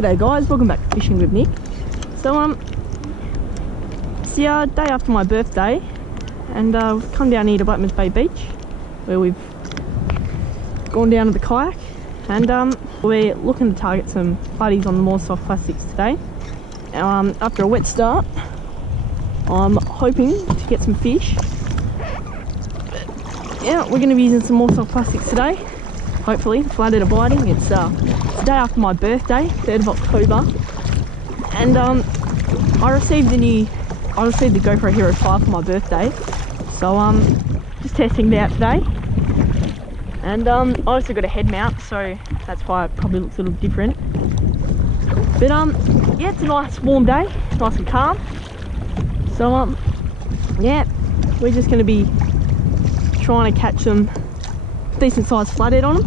G'day guys, welcome back to Fishing with Nick. So it's the day after my birthday, and we've come down here to Blackmans Bay beach, where we've gone down to the kayak, and we're looking to target some buddies on the more soft plastics today. After a wet start, I'm hoping to get some fish. But, yeah, we're going to be using some more soft plastics today. Hopefully, Flathead are biting. It's the day after my birthday, 3rd of October, and I received the GoPro Hero 5 for my birthday, so just testing it out today. And I also got a head mount, so that's why it probably looks a little different. But yeah, it's a nice warm day, nice and calm. So yeah, we're just going to be trying to catch some decent sized flathead on them.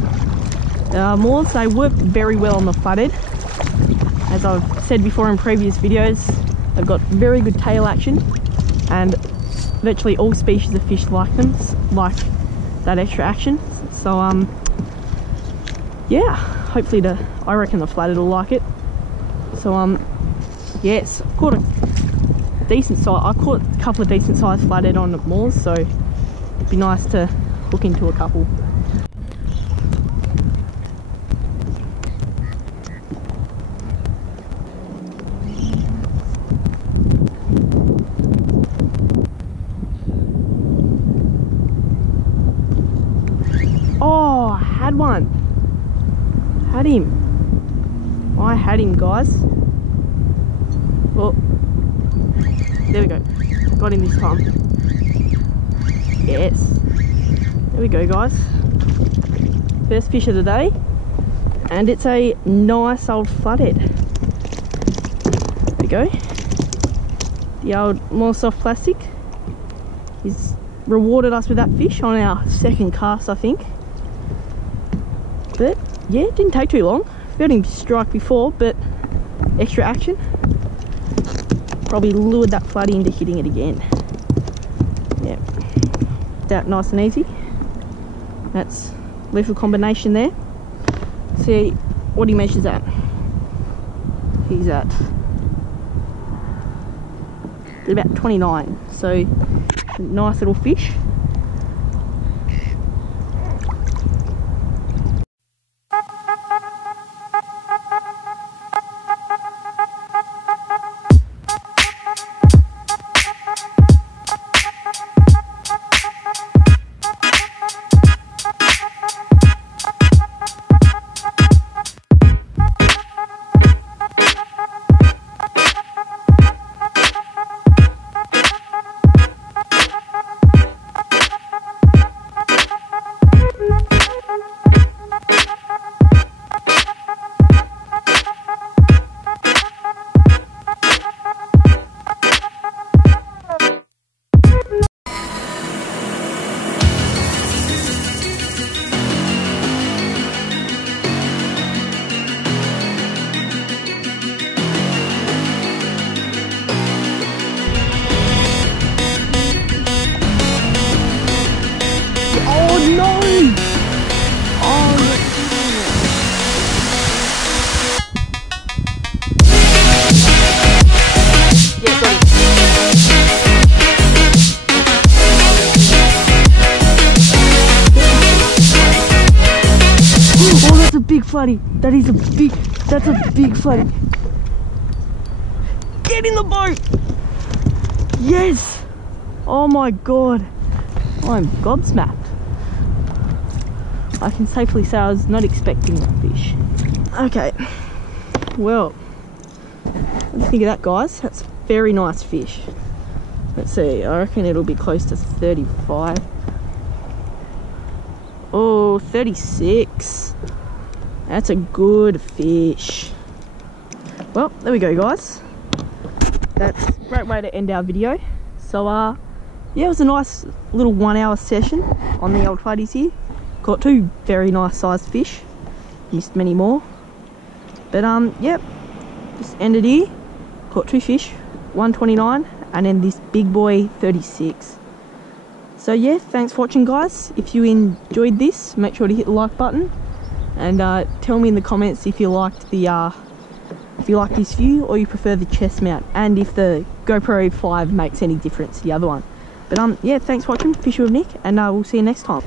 Moors, they work very well on the flathead. As I've said before in previous videos, they've got very good tail action, and virtually all species of fish like them, like that extra action. So yeah, hopefully I reckon the flathead will like it. So yes, I caught a decent size. I caught a couple of decent sized flathead on the moors, so it'd be nice to hook into a couple. Oh, I had one. Had him. I had him, guys. Well, there we go. Got him this time. Yes. There we go, guys. First fish of the day. And it's a nice old flathead. There we go. The old more soft plastic. He's rewarded us with that fish on our second cast, I think. But yeah, it didn't take too long. I've got him strike before, but extra action probably lured that flatty into hitting it again. Yeah, that nice and easy. That's lethal combination there. See what he measures at. He's at about 29, so nice little fish. Flatty. That's a big flatty. Get in the boat! Yes! Oh my god. I'm gobsmacked. I can safely say I was not expecting that fish. Okay. Well, what do you think of that, guys? That's a very nice fish. Let's see, I reckon it'll be close to 35. Oh, 36. That's a good fish. Well, there we go, guys. That's a great way to end our video. So yeah, it was a nice little 1 hour session on the old flatties here. Caught two very nice sized fish. Missed many more. But yep, just ended here. Caught two fish, 129, and then this big boy 36. So yeah, thanks for watching, guys. If you enjoyed this, make sure to hit the like button. And tell me in the comments if you liked the if you like this view or you prefer the chest mount, and if the GoPro 5 makes any difference to the other one. But yeah, thanks for watching Fishing with Nick, and we'll see you next time.